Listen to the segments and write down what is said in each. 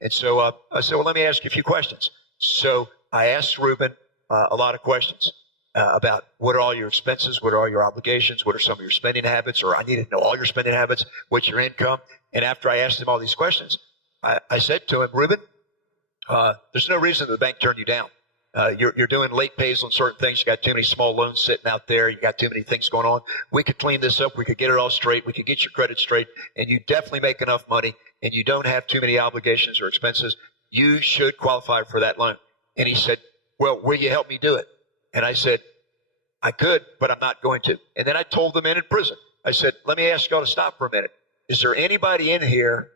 And so I said, well, let me ask you a few questions. So I asked Ruben a lot of questions about what are all your expenses, what are all your obligations, what are some of your spending habits, or I needed to know all your spending habits, what's your income. And after I asked him all these questions, I said to him, Ruben, there's no reason the bank turned you down. You're doing late pays on certain things. You got too many small loans sitting out there. You got too many things going on. We could clean this up. We could get it all straight. We could get your credit straight. And you definitely make enough money and you don't have too many obligations or expenses. You should qualify for that loan. And he said, well, will you help me do it? And I said, I could, but I'm not going to. And then I told the men in prison, I said, let me ask y'all to stop for a minute. Is there anybody in here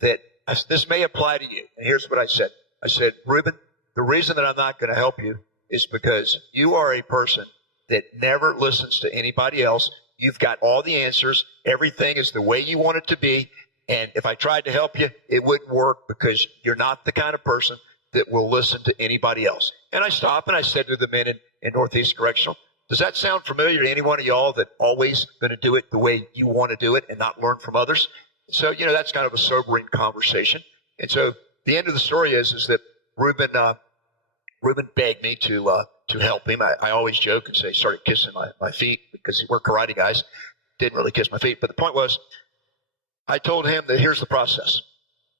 that this may apply to you? And here's what I said. I said, Ruben, the reason that I'm not going to help you is because you are a person that never listens to anybody else. You've got all the answers. Everything is the way you want it to be. And if I tried to help you, it wouldn't work because you're not the kind of person that will listen to anybody else. And I stopped and I said to the men in Northeast Correctional, does that sound familiar to any one of y'all that always going to do it the way you want to do it and not learn from others? So, that's kind of a sobering conversation. And so the end of the story is that Ruben begged me to help him. I always joke and say he started kissing my feet because we're karate guys. Didn't really kiss my feet. But the point was, I told him that here's the process.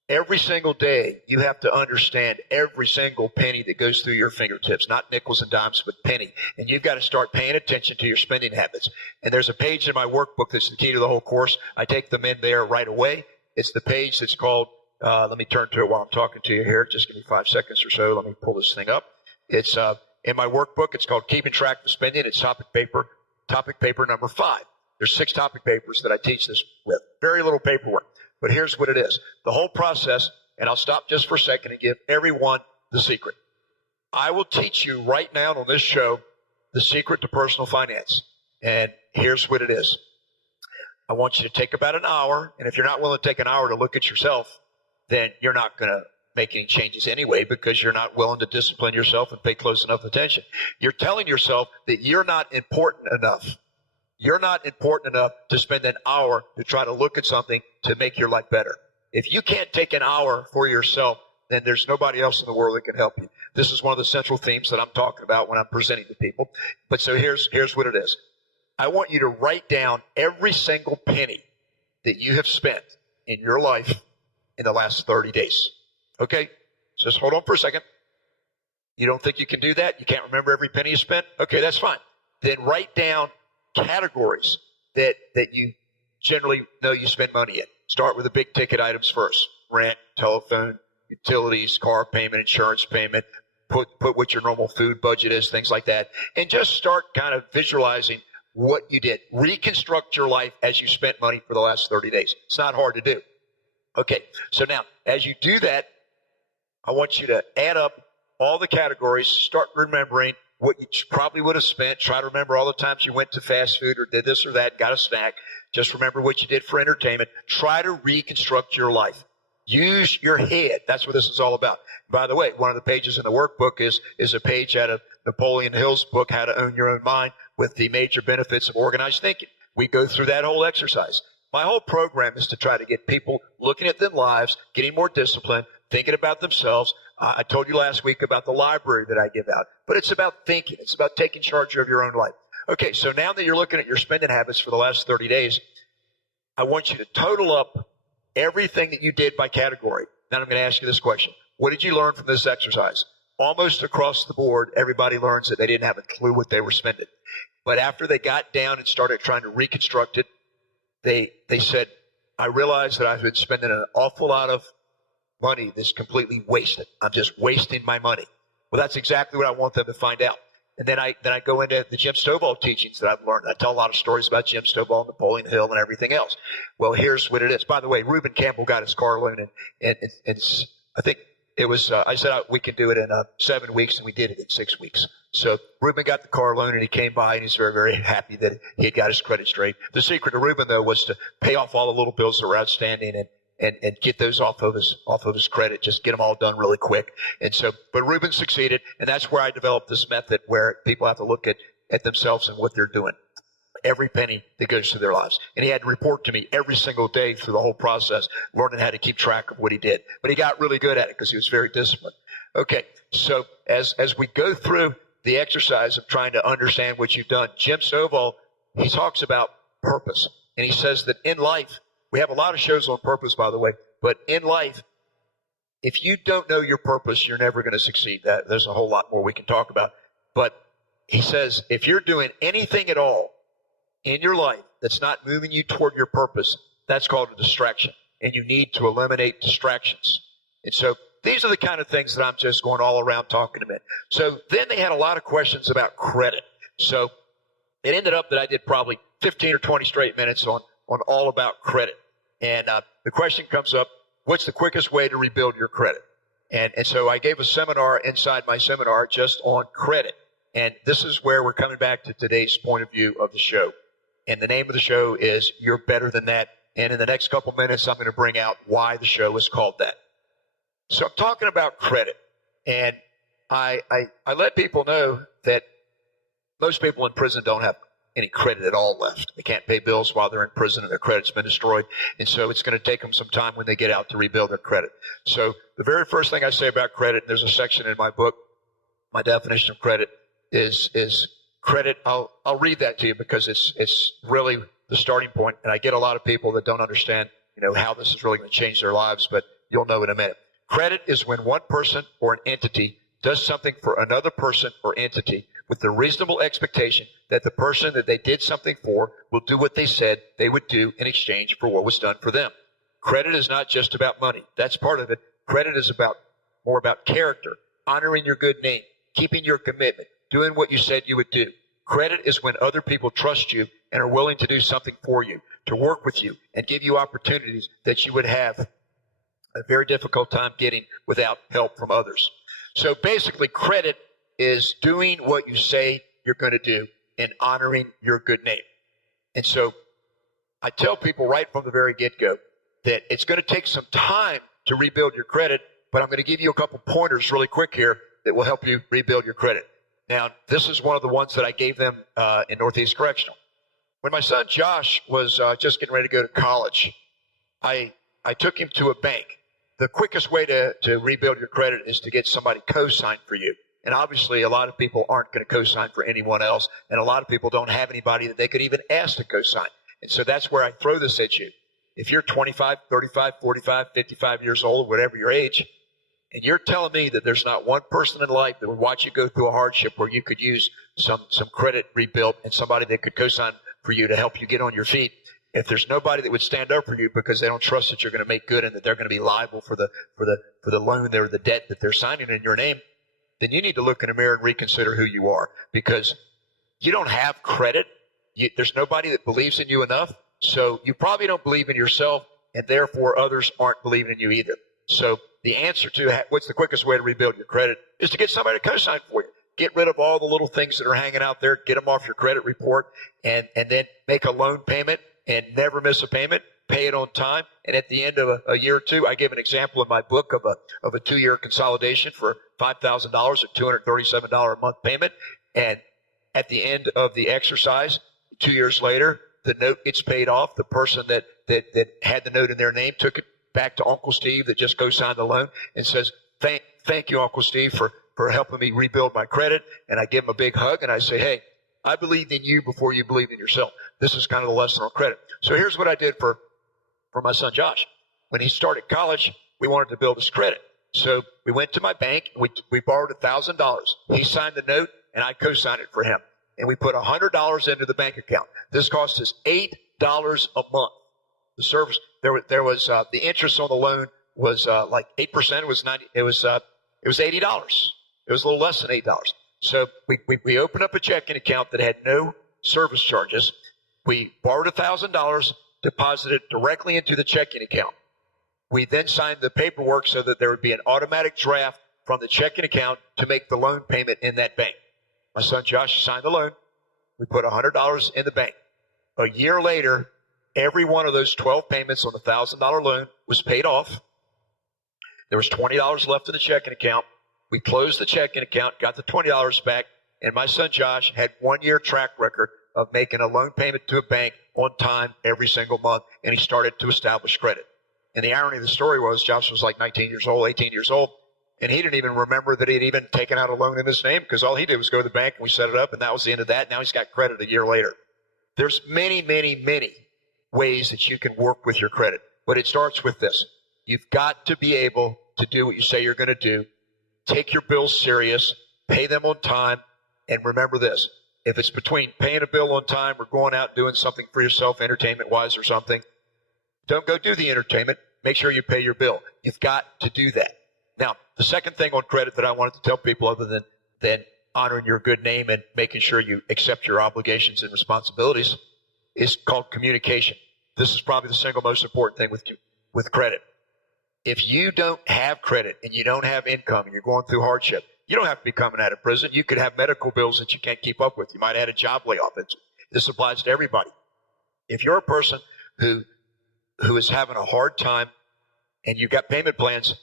Every single day, you have to understand every single penny that goes through your fingertips, not nickels and dimes, but penny. And you've got to start paying attention to your spending habits. And there's a page in my workbook that's the key to the whole course. I take them in there right away. It's the page that's called, let me turn to it while I'm talking to you here. Just give me 5 seconds or so. Let me pull this thing up. It's in my workbook. It's called Keeping Track of Spending. It's topic paper number 5. There's 6 topic papers that I teach this with. Very little paperwork. But here's what it is. The whole process, and I'll stop just for a second and give everyone the secret. I will teach you right now on this show the secret to personal finance. And here's what it is. I want you to take about an hour, and if you're not willing to take an hour to look at yourself, then you're not going to make any changes anyway because you're not willing to discipline yourself and pay close enough attention. You're telling yourself that you're not important enough. You're not important enough to spend an hour to try to look at something to make your life better. If you can't take an hour for yourself, then there's nobody else in the world that can help you. This is one of the central themes that I'm talking about when I'm presenting to people. But so here's what it is. I want you to write down every single penny that you have spent in your life in the last 30 days. Okay? So just hold on for a second. You don't think you can do that? You can't remember every penny you spent? Okay, that's fine. Then write down categories that you generally know you spend money in. Start with the big ticket items first. Rent, telephone, utilities, car payment, insurance payment. Put what your normal food budget is, things like that. And just start kind of visualizing what you did. Reconstruct your life as you spent money for the last 30 days. It's not hard to do. Okay, so now as you do that, I want you to add up all the categories, start remembering what you probably would have spent. Try to remember all the times you went to fast food or did this or that, got a snack. Just remember what you did for entertainment. Try to reconstruct your life. Use your head. That's what this is all about. By the way, one of the pages in the workbook is a page out of Napoleon Hill's book, How to Own Your Own Mind, with the major benefits of organized thinking. We go through that whole exercise. My whole program is to try to get people looking at their lives, getting more disciplined, thinking about themselves. I told you last week about the library that I give out, but it's about thinking. It's about taking charge of your own life. Okay, so now that you're looking at your spending habits for the last 30 days, I want you to total up everything that you did by category. Then I'm going to ask you this question. What did you learn from this exercise? Almost across the board, everybody learns that they didn't have a clue what they were spending. But after they got down and started trying to reconstruct it, they said, I realized that I've been spending an awful lot of money that's completely wasted. I'm just wasting my money. Well, that's exactly what I want them to find out. And then I go into the Jim Stovall teachings that I've learned. I tell a lot of stories about Jim Stovall, Napoleon Hill, and everything else. Well, here's what it is. By the way, Reuben Campbell got his car loan, and I think it was, I said we can do it in 7 weeks, and we did it in 6 weeks. So Reuben got the car loan, and he came by, and he's very, very happy that he had got his credit straight. The secret to Reuben, though, was to pay off all the little bills that were outstanding and get those off of his credit, just get them all done really quick. And so, but Reuben succeeded, and that's where I developed this method where people have to look at themselves and what they're doing. every penny that goes through their lives. And he had to report to me every single day through the whole process, learning how to keep track of what he did. But he got really good at it because he was very disciplined. Okay, so as we go through the exercise of trying to understand what you've done, Jim Stovall, he talks about purpose. And he says that in life, we have a lot of shows on purpose, by the way, but in life, if you don't know your purpose, you're never going to succeed. There's a whole lot more we can talk about. But he says, if you're doing anything at all in your life that's not moving you toward your purpose, that's called a distraction. And you need to eliminate distractions. And so these are the kind of things that I'm just going all around talking about. So then they had a lot of questions about credit. So it ended up that I did probably 15 or 20 straight minutes on all about credit. And the question comes up, what's the quickest way to rebuild your credit? And so I gave a seminar inside my seminar just on credit. And this is where we're coming back to today's point of view of the show. And the name of the show is You're Better Than That. And in the next couple minutes, I'm going to bring out why the show is called that. So I'm talking about credit. And I let people know that most people in prison don't have any credit at all left. They can't pay bills while they're in prison and their credit's been destroyed. And so it's going to take them some time when they get out to rebuild their credit. So the very first thing I say about credit, there's a section in my book, my definition of credit is credit. I'll read that to you because it's really the starting point. And I get a lot of people that don't understand, how this is really going to change their lives, but you'll know in a minute. Credit is when one person or an entity does something for another person or entity with the reasonable expectation that the person that they did something for will do what they said they would do in exchange for what was done for them. Credit is not just about money. That's part of it. Credit is more about character, honoring your good name, keeping your commitment, doing what you said you would do. Credit is when other people trust you and are willing to do something for you, to work with you, and give you opportunities that you would have a very difficult time getting without help from others. So basically, credit is doing what you say you're going to do and honoring your good name. And so I tell people right from the very get-go that it's going to take some time to rebuild your credit, but I'm going to give you a couple pointers really quick here that will help you rebuild your credit. Now, this is one of the ones that I gave them in Northeast Correctional. When my son Josh was just getting ready to go to college, I took him to a bank. The quickest way to rebuild your credit is to get somebody co-sign for you. And obviously, a lot of people aren't going to co-sign for anyone else, and a lot of people don't have anybody that they could even ask to co-sign. And so that's where I throw this at you. If you're 25, 35, 45, 55 years old, whatever your age, and you're telling me that there's not one person in life that would watch you go through a hardship where you could use some credit rebuild and somebody that could co-sign for you to help you get on your feet, if there's nobody that would stand up for you because they don't trust that you're going to make good and that they're going to be liable for the loan or the debt that they're signing in your name, then you need to look in the mirror and reconsider who you are, because you don't have credit. There's nobody that believes in you enough. So you probably don't believe in yourself, and therefore others aren't believing in you either. So the answer to what's the quickest way to rebuild your credit is to get somebody to co-sign for you. Get rid of all the little things that are hanging out there, get them off your credit report, and then make a loan payment and never miss a payment. Pay it on time, and at the end of a year or two, I give an example in my book of a 2-year consolidation for $5,000, a $237 a month payment, and at the end of the exercise, 2 years later, the note gets paid off. The person that had the note in their name took it back to Uncle Steve that just co-signed the loan and says, thank you, Uncle Steve, for helping me rebuild my credit. And I give him a big hug and I say, hey, I believed in you before you believed in yourself. This is kind of the lesson on credit. So here's what I did for my son Josh. When he started college, we wanted to build his credit. So we went to my bank, we borrowed $1,000. He signed the note and I co-signed it for him. And we put $100 into the bank account. This cost us $8 a month. The service, there was the interest on the loan was like 8%. It was $80. It was a little less than $8. So we opened up a checking account that had no service charges. We borrowed $1,000, deposited it directly into the checking account. We then signed the paperwork so that there would be an automatic draft from the checking account to make the loan payment in that bank. My son Josh signed the loan. We put $100 in the bank. A year later, every one of those 12 payments on the $1,000 loan was paid off. There was $20 left in the checking account. We closed the checking account, got the $20 back, and my son Josh had 1 year track record of making a loan payment to a bank on time every single month, and he started to establish credit. And the irony of the story was Josh was like 19 years old, 18 years old, and he didn't even remember that he had even taken out a loan in his name, because all he did was go to the bank and we set it up, and that was the end of that. Now he's got credit a year later. There's many, many, many ways that you can work with your credit, but it starts with this. You've got to be able to do what you say you're going to do. Take your bills serious, pay them on time, and remember this. If it's between paying a bill on time or going out and doing something for yourself, entertainment-wise or something, don't go do the entertainment. Make sure you pay your bill. You've got to do that. Now, the second thing on credit that I wanted to tell people, other than honoring your good name and making sure you accept your obligations and responsibilities, is called communication. This is probably the single most important thing with credit. If you don't have credit and you don't have income and you're going through hardship, you don't have to be coming out of prison. You could have medical bills that you can't keep up with. You might have had a job layoff. This applies to everybody. If you're a person who is having a hard time and you've got payment plans,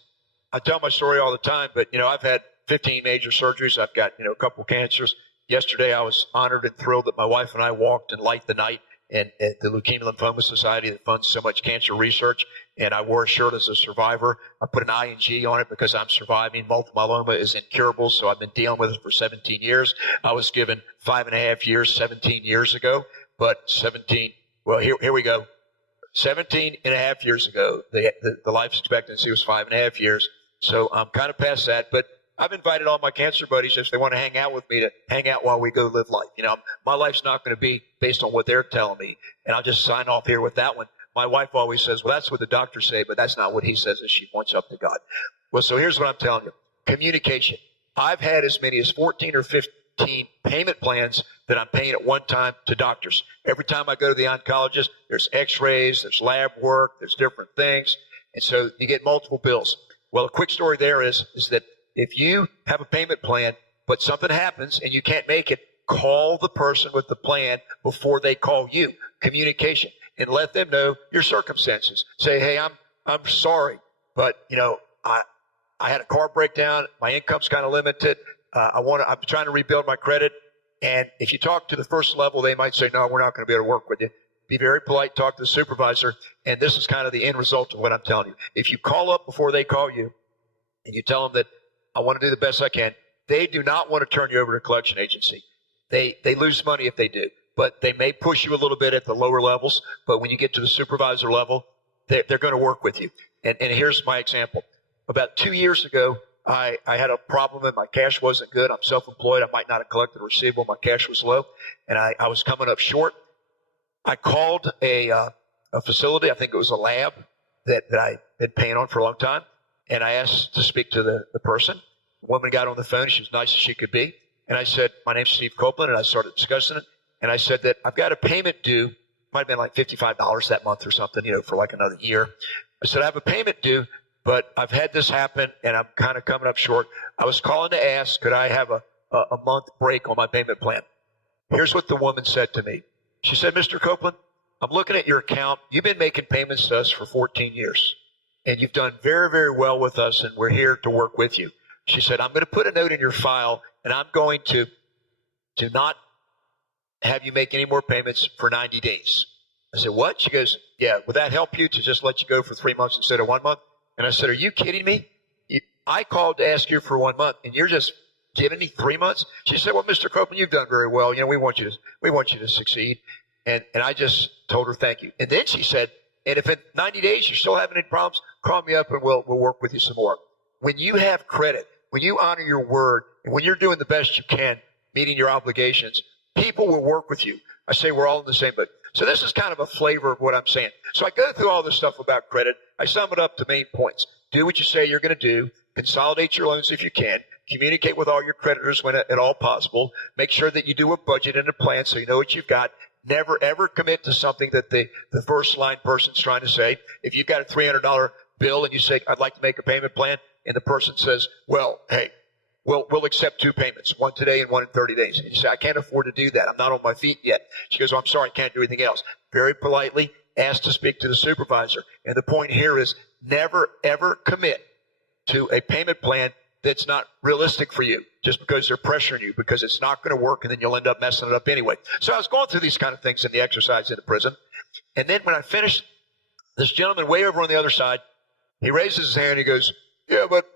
I tell my story all the time, but I've had 15 major surgeries. I've got a couple cancers. Yesterday I was honored and thrilled that my wife and I walked in Light the Night and at the Leukemia Lymphoma Society that funds so much cancer research, and I wore a shirt as a survivor. I put an ING on it because I'm surviving. Multiple myeloma is incurable, so I've been dealing with it for 17 years. I was given 5.5 years 17 years ago, but 17, well, here we go. 17 and a half years ago, the life expectancy was 5.5 years, so I'm kind of past that, but I've invited all my cancer buddies, if they want to hang out with me, to hang out while we go live life. My life's not going to be based on what they're telling me, and I'll just sign off here with that one. My wife always says, well, that's what the doctors say, but that's not what he says as she points up to God. Well, so here's what I'm telling you. Communication. I've had as many as 14 or 15 payment plans that I'm paying at one time to doctors. Every time I go to the oncologist, there's x-rays, there's lab work, there's different things, and so you get multiple bills. Well, a quick story there is that if you have a payment plan, but something happens and you can't make it, call the person with the plan before they call you. Communication. And let them know your circumstances. Say, hey, I'm sorry, but I had a car breakdown. My income's kind of limited. I'm trying to rebuild my credit. And if you talk to the first level, they might say, no, we're not going to be able to work with you. Be very polite. Talk to the supervisor. And this is kind of the end result of what I'm telling you. If you call up before they call you and you tell them that I want to do the best I can, they do not want to turn you over to a collection agency. They lose money if they do, but they may push you a little bit at the lower levels. But when you get to the supervisor level, they're going to work with you. And here's my example. About 2 years ago, I had a problem and my cash wasn't good. I'm self-employed. I might not have collected a receivable. My cash was low, and I was coming up short. I called a facility. I think it was a lab that I had been paying on for a long time. And I asked to speak to the person. The woman got on the phone. She was nice as she could be. And I said, my name's Steve Copeland. And I started discussing it. And I said that I've got a payment due. Might have been like $55 that month or something, for like another year. I said, I have a payment due, but I've had this happen and I'm kind of coming up short. I was calling to ask, could I have a month break on my payment plan? Here's what the woman said to me. She said, Mr. Copeland, I'm looking at your account. You've been making payments to us for 14 years. And you've done very, very well with us, and we're here to work with you. She said, I'm going to put a note in your file, and I'm going to not have you make any more payments for 90 days. I said, what? She goes, yeah, would that help you to just let you go for 3 months instead of 1 month? And I said, are you kidding me? I called to ask you for 1 month, and you're just giving me 3 months? She said, well, Mr. Copeland, you've done very well. We want you to succeed. And I just told her thank you. And then she said, and if in 90 days you're still having any problems, call me up and we'll work with you some more. When you have credit, when you honor your word, and when you're doing the best you can, meeting your obligations, people will work with you. I say we're all in the same boat. So this is kind of a flavor of what I'm saying. So I go through all this stuff about credit. I sum it up to main points. Do what you say you're going to do. Consolidate your loans if you can. Communicate with all your creditors when at all possible. Make sure that you do a budget and a plan so you know what you've got. Never, ever commit to something that the first line person's trying to say. If you've got a $300 bill and you say, I'd like to make a payment plan, and the person says, well, hey, we'll accept 2 payments, one today and one in 30 days. And you say, I can't afford to do that. I'm not on my feet yet. She goes, well, I'm sorry, I can't do anything else. Very politely ask to speak to the supervisor. And the point here is never, ever commit to a payment plan that's not realistic for you just because they're pressuring you, because it's not going to work and then you'll end up messing it up anyway. So I was going through these kind of things in the exercise in the prison. And then when I finished, this gentleman way over on the other side, he raises his hand and he goes, yeah, but